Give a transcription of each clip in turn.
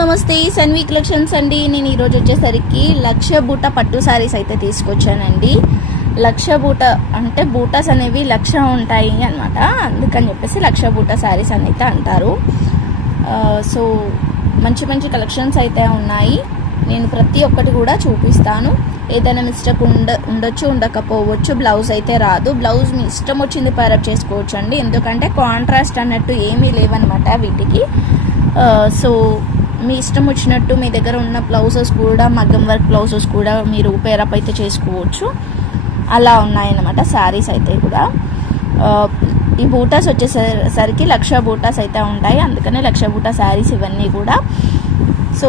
నమస్తే సన్వి కలెక్షన్స్ అండి. నేను ఈరోజు వచ్చేసరికి లక్ష బూట పట్టు శారీస్ అయితే తీసుకొచ్చానండి. లక్ష బూట అంటే బూటాస్ అనేవి లక్ష ఉంటాయి అనమాట అందుకని చెప్పేసి లక్ష బూట శారీస్ అని అయితే అంటారు. సో మంచి మంచి కలెక్షన్స్ అయితే ఉన్నాయి. నేను ప్రతి ఒక్కటి కూడా చూపిస్తాను. ఏదైనా మిస్టేక్ ఉండ ఉండొచ్చు ఉండకపోవచ్చు బ్లౌజ్ అయితే రాదు. బ్లౌజ్ మీ ఇష్టం వచ్చింది పైరప్ చేసుకోవచ్చు అండి ఎందుకంటే కాంట్రాస్ట్ అన్నట్టు ఏమీ లేవన్నమాట వీటికి. సో మీ ఇష్టం వచ్చినట్టు మీ దగ్గర ఉన్న బ్లౌజెస్ కూడా మగ్గం వర్క్ బ్లౌజెస్ కూడా మీరు పేరప్ అయితే చేసుకోవచ్చు. అలా ఉన్నాయన్నమాట శారీస్ అయితే కూడా. ఈ బూటాస్ వచ్చేసరికి లక్ష బూటాస్ అయితే ఉంటాయి. అందుకనే లక్ష బూటా శారీస్ ఇవన్నీ కూడా. సో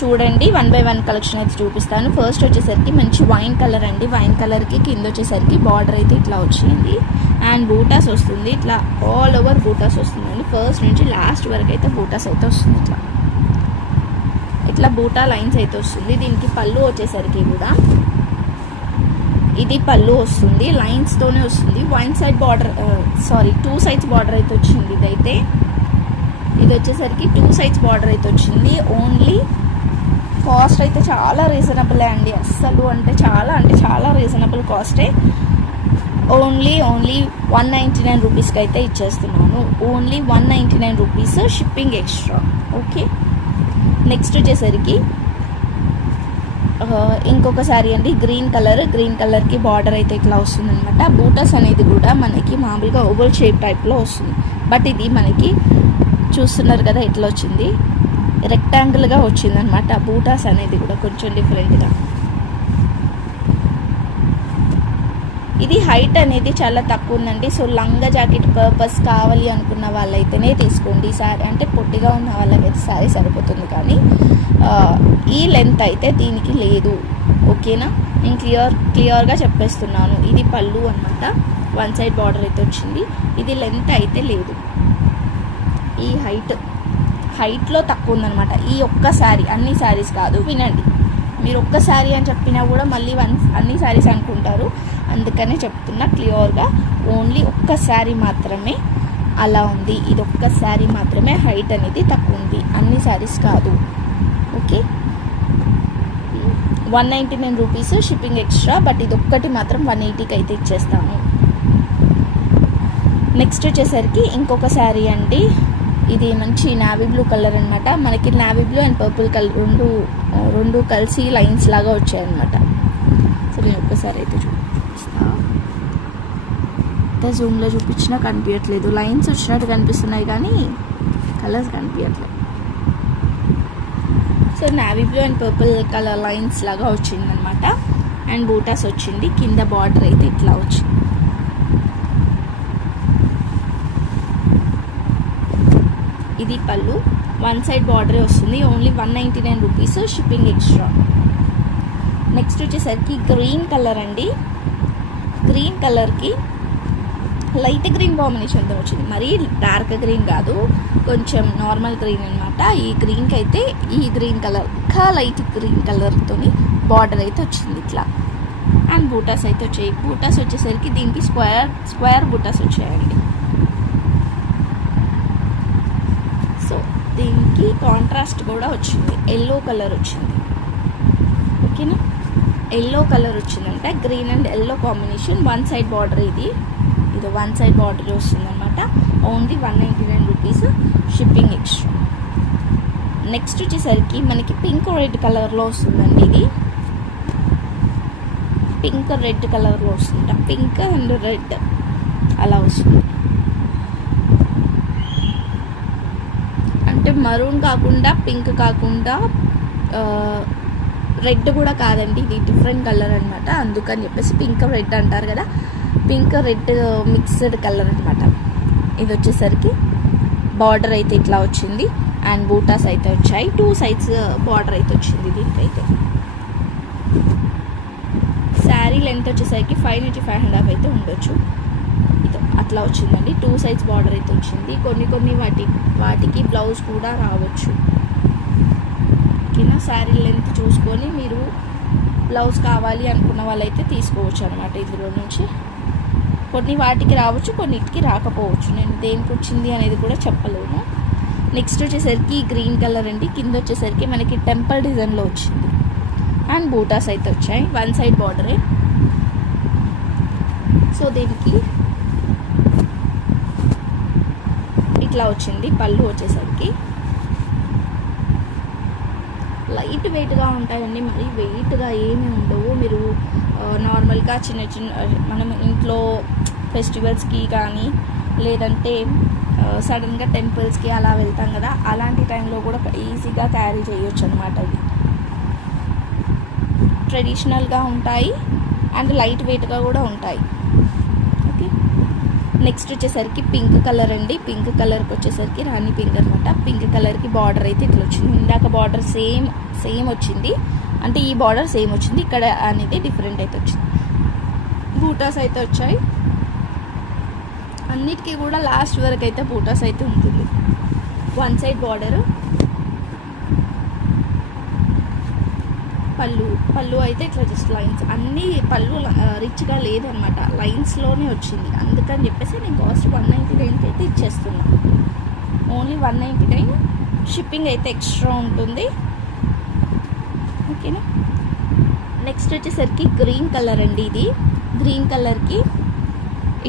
చూడండి వన్ బై వన్ కలెక్షన్ అయితే చూపిస్తాను. ఫస్ట్ వచ్చేసరికి మంచి వైన్ కలర్ అండి. వైన్ కలర్కి కింద వచ్చేసరికి బార్డర్ అయితే ఇట్లా వచ్చింది. అండ్ బూటాస్ వస్తుంది. ఇట్లా ఆల్ ఓవర్ బూటాస్ వస్తుందండి. ఫస్ట్ నుంచి లాస్ట్ వరకు అయితే బూటాస్ అయితే వస్తుంది ఇట్లా. ఇట్లా బూటా లైన్స్ అయితే వస్తుంది. దీనికి పళ్ళు వచ్చేసరికి కూడా ఇది పళ్ళు వస్తుంది. లైన్స్తోనే వస్తుంది. One side border sorry two sides border అయితే వచ్చింది ఇదైతే. ఇది వచ్చేసరికి టూ సైడ్స్ బార్డర్ అయితే వచ్చింది. ఓన్లీ కాస్ట్ అయితే చాలా రీజనబులే అండి. అస్సలు అంటే చాలా అంటే చాలా reasonable కాస్టే only only one ninety nine రూపీస్కి అయితే ఇచ్చేస్తున్నాను. Only one ninety nine rupees shipping extra okay next వచ్చేసరికి ఇంకొకసారి ఇంకొక శారీ అండి గ్రీన్ కలర్ గ్రీన్ కలర్కి బార్డర్ అయితే ఇట్లా వస్తుంది అనమాట బూటస్ అనేది కూడా మనకి మామూలుగా ఓవల్ షేప్ టైప్లో వస్తుంది. బట్ ఇది మనకి చూస్తున్నారు కదా ఎట్లా వచ్చింది? రెక్టాంగిల్గా వచ్చింది అనమాట బూటాస్ అనేది కూడా కొంచెం డిఫరెంట్గా ఇది హైట్ అనేది చాలా తక్కువ ఉందండి. సో లంగా జాకెట్ పర్పస్ కావాలి అనుకున్న వాళ్ళైతేనే తీసుకోండి. సారీ అంటే పొట్టిగా ఉన్న వాళ్ళకైతే సారీ సరిపోతుంది కానీ ఈ లెంత్ అయితే దీనికి లేదు. ఓకేనా? నేను క్లియర్ క్లియర్గా చెప్పేస్తున్నాను. ఇది పళ్ళు అనమాట వన్ సైడ్ బార్డర్ అయితే వచ్చింది. ఇది లెంత్ అయితే లేదు. ఈ హైట్ హైట్లో తక్కువ ఉందనమాట ఈ ఒక్క శారీ అన్ని శారీస్ కాదు. వినండి. మీరు ఒక్క శారీ అని చెప్పినా కూడా మళ్ళీ వన్ అన్ని శారీస్ అనుకుంటారు. అందుకనే చెప్తున్నా క్లియర్గా ఓన్లీ ఒక్క శారీ మాత్రమే అలా ఉంది. ఇది ఒక్క శారీ మాత్రమే హైట్ అనేది తక్కువ ఉంది. అన్ని శారీస్ కాదు. Okay? One ninety nine rupees shipping extra but ఇది ఒక్కటి మాత్రం వన్ ఎయిటీకి అయితే ఇచ్చేస్తాను నెక్స్ట్ వచ్చేసరికి ఇంకొక శారీ అండి. ఇది మంచి నావీ బ్లూ కలర్ అనమాట మనకి navy blue and purple colour రెండు రెండు కలిసి లైన్స్ లాగా వచ్చాయన్నమాట. సో నేను ఒక్కసారి అయితే చూడండి ఎంత జూమ్లో చూపించినా కనిపించట్లేదు. లైన్స్ వచ్చినట్టు కనిపిస్తున్నాయి కానీ కలర్స్ కనిపించట్లేదు. So navy blue and purple colour lines లాగా వచ్చిందనమాట అండ్ బూటాస్ వచ్చింది. కింద బార్డర్ అయితే ఇట్లా వచ్చింది. ఇది పళ్ళు. వన్ సైడ్ బార్డరే వస్తుంది. Only one ninety nine rupees shipping extra next వచ్చేసరికి గ్రీన్ కలర్ అండి. గ్రీన్ కలర్కి లైట్ గ్రీన్ కాంబినేషన్తో వచ్చింది. మరీ డార్క్ గ్రీన్ కాదు కొంచెం నార్మల్ గ్రీన్ అనమాట ఈ గ్రీన్కి అయితే ఈ గ్రీన్ కలర్ ఇంకా లైట్ గ్రీన్ కలర్తో బార్డర్ అయితే వచ్చింది ఇట్లా. అండ్ బూటాస్ అయితే వచ్చాయి. బూటాస్ వచ్చేసరికి దీనికి స్క్వేర్ స్క్వేర్ బూటాస్ వచ్చాయండి. సో దీనికి కాంట్రాస్ట్ కూడా వచ్చింది. ఎల్లో కలర్ వచ్చింది. ఓకేనా? ఎల్లో కలర్ వచ్చిందంటే green and yellow combination. One side border ఇది. ఇది వన్ సైడ్ బాటిల్ వస్తుంది అనమాట only one ninety nine rupees shipping extra next వచ్చేసరికి మనకి పింక్ రెడ్ కలర్లో వస్తుందండి ఇది. పింక్ రెడ్ కలర్లో వస్తుంట పింక్ అండ్ రెడ్ అలా వస్తుంది. అంటే మరూన్ కాకుండా పింక్ కాకుండా రెడ్ కూడా కాదండి. ఇది డిఫరెంట్ కలర్ అనమాట అందుకని చెప్పేసి పింక్ రెడ్ అంటారు కదా. పింక్ రెడ్ మిక్స్డ్ కలర్ అనమాట ఇది వచ్చేసరికి బార్డర్ అయితే ఇట్లా వచ్చింది. అండ్ బూటాస్ అయితే వచ్చాయి. టూ సైడ్స్ బార్డర్ అయితే వచ్చింది దీనికైతే. శారీ లెంత్ వచ్చేసరికి ఫైవ్ నుంచి ఫైవ్ అండ్ హాఫ్ అయితే ఉండొచ్చు. ఇది అట్లా వచ్చిందండి. టూ సైడ్స్ బార్డర్ అయితే వచ్చింది. కొన్ని కొన్ని వాటి వాటికి బ్లౌజ్ కూడా రావచ్చు. ఓకేనా? శారీ లెంత్ చూసుకొని మీరు బ్లౌజ్ కావాలి అనుకున్న వాళ్ళైతే తీసుకోవచ్చు అనమాట ఇందులో నుంచి. కొన్ని వాటికి రావచ్చు కొన్నిటికి రాకపోవచ్చు. నేను దేనికి వచ్చింది అనేది కూడా చెప్పలేను. నెక్స్ట్ వచ్చేసరికి గ్రీన్ కలర్ అండి. కింద వచ్చేసరికి మనకి టెంపుల్ డిజైన్లో వచ్చింది. అండ్ బూటాస్ అయితే వచ్చాయి. వన్ సైడ్ బార్డరే సో దీనికి ఇట్లా వచ్చింది. పళ్ళు వచ్చేసరికి. లైట్ వెయిట్గా ఉంటాయండి. మరి వెయిట్గా ఏమీ ఉండవు. మీరు నార్మల్గా చిన్న చిన్న మనం ఇంట్లో ఫెస్టివల్స్కి కానీ లేదంటే సడన్గా టెంపుల్స్కి అలా వెళ్తాం కదా అలాంటి టైంలో కూడా ఈజీగా క్యారీ చేయొచ్చు అనమాట అవి. ట్రెడిషనల్గా ఉంటాయి. అండ్ లైట్ వెయిట్గా కూడా ఉంటాయి. నెక్స్ట్ వచ్చేసరికి పింక్ కలర్ అండి. పింక్ కలర్కి వచ్చేసరికి రాణి పింక్ అనమాట పింక్ కలర్కి బార్డర్ అయితే ఇట్లా వచ్చింది. ఇందాక బార్డర్ సేమ్ సేమ్ వచ్చింది. అంటే ఈ బార్డర్ సేమ్ వచ్చింది. ఇక్కడ అనేది డిఫరెంట్ అయితే వచ్చింది. బూటాస్ అయితే వచ్చాయి. అన్నిటికీ కూడా లాస్ట్ వరకు అయితే బూటాస్ అయితే ఉంటుంది. One side border. పళ్ళు పళ్ళు అయితే ఇట్లా జస్ట్ లైన్స్ అన్నీ పళ్ళు రిచ్గా లేదనమాట. లైన్స్లోనే వచ్చింది. అందుకని చెప్పేసి నేను కాస్ట్ వన్ నైంటీ నైన్కి అయితే ఇచ్చేస్తున్నాను only one ninety nine shipping అయితే ఎక్స్ట్రా ఉంటుంది. ఓకేనా నెక్స్ట్ వచ్చేసరికి గ్రీన్ కలర్ అండి ఇది. గ్రీన్ కలర్కి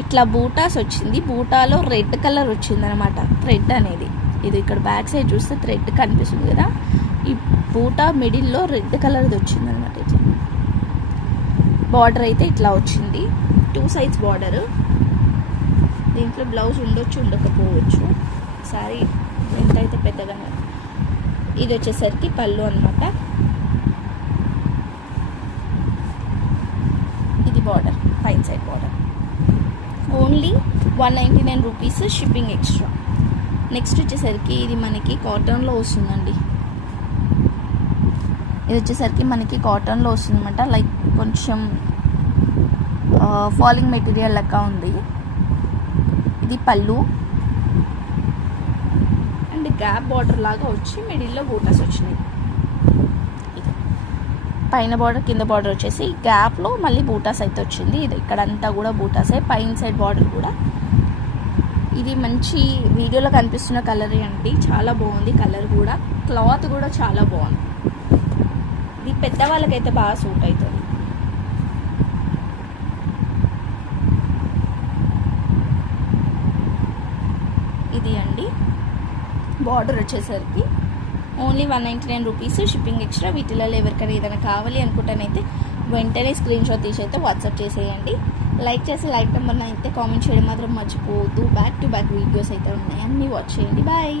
ఇట్లా బూటాస్ వచ్చింది. బూటాలో రెడ్ కలర్ వచ్చింది అనమాట థ్రెడ్ అనేది. ఇది ఇక్కడ బ్యాక్ సైడ్ చూస్తే థ్రెడ్ కనిపిస్తుంది కదా. ఈ బూటా మిడిల్లో రెడ్ కలర్ది వచ్చింది అనమాట ఇట్లా బార్డర్ అయితే ఇట్లా వచ్చింది. Two size border. దీంట్లో బ్లౌజ్ ఉండొచ్చు ఉండకపోవచ్చు. సారీ ఎంత అయితే పెద్దగానే ఇది వచ్చేసరికి పళ్ళు అనమాట. ఇది బార్డర్ పైన side border. Only one ninety nine rupees shipping extra. Next వచ్చేసరికి ఇది మనకి కాటన్లో వస్తుందండి. ఇది వచ్చేసరికి మనకి కాటన్లో వస్తుందన్నమాట. లైక్ కొంచెం ఫాలింగ్ మెటీరియల్ లెక్క ఉంది. ఇది పళ్ళు. అండ్ గ్యాప్ బార్డర్ లాగా వచ్చి మిడిల్లో బూటాస్ వచ్చినాయి. పైన బార్డర్ కింద బార్డర్ వచ్చేసి గ్యాప్లో మళ్ళీ బూటాస్ అయితే వచ్చింది. ఇది ఇక్కడంతా కూడా బూటాసే పైన సైడ్ బార్డర్ కూడా. ఇది మంచి వీడియోలో కనిపిస్తున్న కలర్ అండి. చాలా బాగుంది కలర్ కూడా. క్లాత్ కూడా చాలా బాగుంది. ఇది పెద్దవాళ్ళకైతే బాగా సూట్ అవుతుంది. ఇది అండి. బార్డర్ వచ్చేసరికి only one ninety nine rupees shipping extra వీటిలలో ఎవరికైనా ఏదైనా కావాలి అనుకుంటేనైతే వెంటనే స్క్రీన్ షాట్ తీసి అయితే వాట్సాప్ చేసేయండి. లైక్ చేసి లైక్ నెంబర్ అయితే కామెంట్ చేయడం మాత్రం మర్చిపోవద్దు. బ్యాక్ టు బ్యాక్ వీడియోస్ అయితే ఉన్నాయి. అన్నీ వాచ్ చేయండి. బాయ్